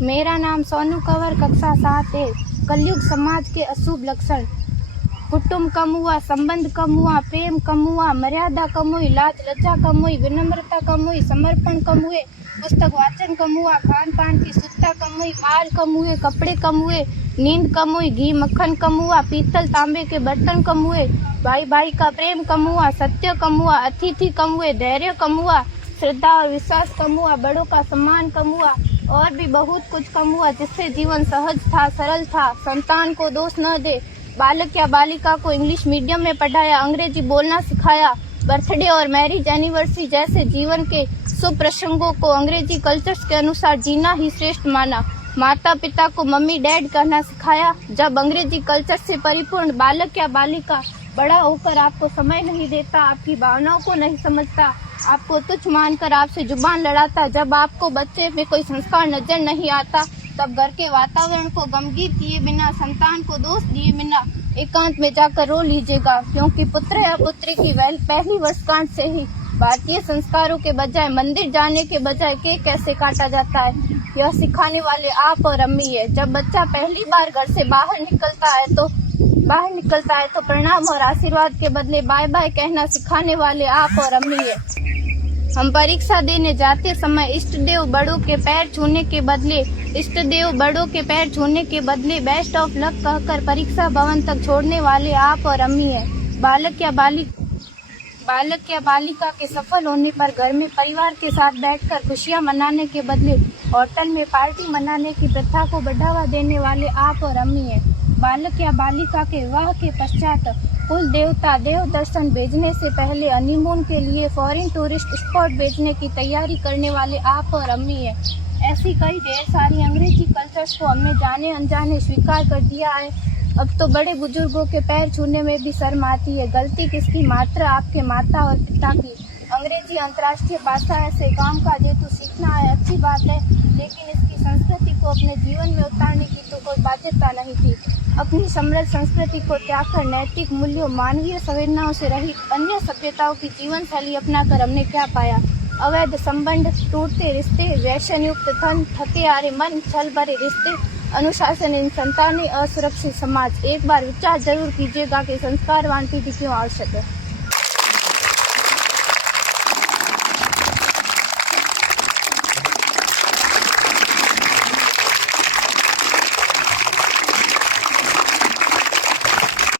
मेरा नाम सोनू कंवर, कक्षा 7 है। कलयुग समाज के अशुभ लक्षण। कुटुंब कम हुआ, संबंध कम हुआ, प्रेम कम हुआ, मर्यादा कम हुई, लाज लज्जा कम हुई, विनम्रता कम हुई, समर्पण कम हुए, पुस्तक वाचन कम हुआ, खान पान की शुद्धता कम हुई, बाल कम हुए, कपड़े कम हुए, नींद कम हुई, घी मक्खन कम हुआ, पीतल तांबे के बर्तन कम हुए, भाई भाई का प्रेम कम हुआ, सत्य कम हुआ, अतिथि कम हुए, धैर्य कम हुआ, श्रद्धा और विश्वास कम हुआ, बड़ों का सम्मान कम हुआ और भी बहुत कुछ कम हुआ जिससे जीवन सहज था, सरल था। संतान को दोष न दे। बालक या बालिका को इंग्लिश मीडियम में पढ़ाया, अंग्रेजी बोलना सिखाया। बर्थडे और मैरिज एनिवर्सरी जैसे जीवन के शुभ प्रसंगों को अंग्रेजी कल्चर्स के अनुसार जीना ही श्रेष्ठ माना। माता पिता को मम्मी डैड कहना सिखाया। जब अंग्रेजी कल्चर से परिपूर्ण बालक या बालिका बड़ा होकर आपको समय नहीं देता, आपकी भावनाओं को नहीं समझता, आपको तुच्छ मानकर आपसे जुबान लड़ाता, जब आपको बच्चे में कोई संस्कार नजर नहीं आता, तब घर के वातावरण को गमगीत दिए बिना, संतान को दोष दिए बिना एकांत में जाकर रो लीजिएगा, क्योंकि पुत्र या पुत्री की पहली वर्षगांठ से ही भारतीय संस्कारों के बजाय, मंदिर जाने के बजाय केक कैसे काटा जाता है, यह सिखाने वाले आप और अम्मी है। जब बच्चा पहली बार घर से बाहर निकलता है तो प्रणाम और आशीर्वाद के बदले बाय बाय कहना सिखाने वाले आप और अम्मी है। हम परीक्षा देने जाते समय इष्ट देव बड़ों के पैर छूने के बदले बेस्ट ऑफ लक कहकर परीक्षा भवन तक छोड़ने वाले आप और अम्मी है। बालक या बालिका के सफल होने पर घर में परिवार के साथ बैठकर खुशियां मनाने के बदले होटल में पार्टी मनाने की प्रथा को बढ़ावा देने वाले आप और अम्मी है। बालक या बालिका के विवाह के पश्चात कुल देवता देव दर्शन भेजने से पहले हनीमून के लिए फॉरेन टूरिस्ट स्पॉट भेजने की तैयारी करने वाले आप और अम्मी है। ऐसी कई ढेर सारी अंग्रेजी कल्चर्स को हमने जाने अनजाने स्वीकार कर दिया है। अब तो बड़े बुजुर्गों के पैर छूने में भी शर्म आती है। गलती किसकी? मात्र आपके माता और पिता की। अंग्रेजी अंतर्राष्ट्रीय भाषा है से काम काज हेतु सीखना है, अच्छी बात है, लेकिन इसकी संस्कृति को अपने जीवन में उतारने की तो कोई बाध्यता नहीं थी। अपनी समृद्ध संस्कृति को त्याग कर नैतिक मूल्यों, मानवीय संवेदनाओं से रहित अन्य सभ्यताओं की जीवन शैली अपनाकर हमने क्या पाया? अवैध संबंध, टूटते रिश्ते, व्यसन युक्त धन, थके हारे मन, छल भरे रिश्ते, अनुशासनहीन संतानें, असुरक्षित समाज। एक बार विचार जरूर कीजिएगा कि संस्कारवान पीढ़ी क्यों आवश्यक है।